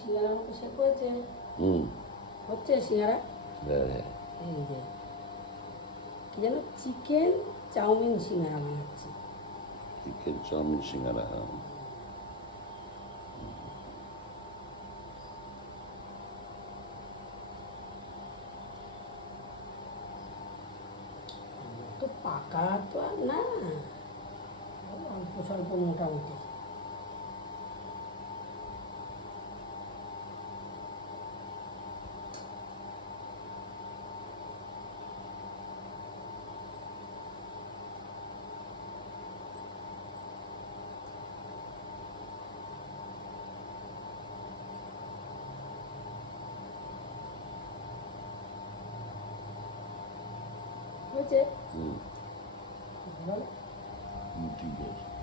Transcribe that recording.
সিঙ্গারা মতো শেক হয়েছে। হচ্ছে সিঙ্গারা। এই যে কি যেন চিকেন চাউমিন সিঙ্গারা বানাচ্ছি। চিকেন চাউমিন সিঙ্গারা। তো পাকা তো আর না, অল্প স্বল্প মোটামুটি। হয়েছে ঠিক আছে।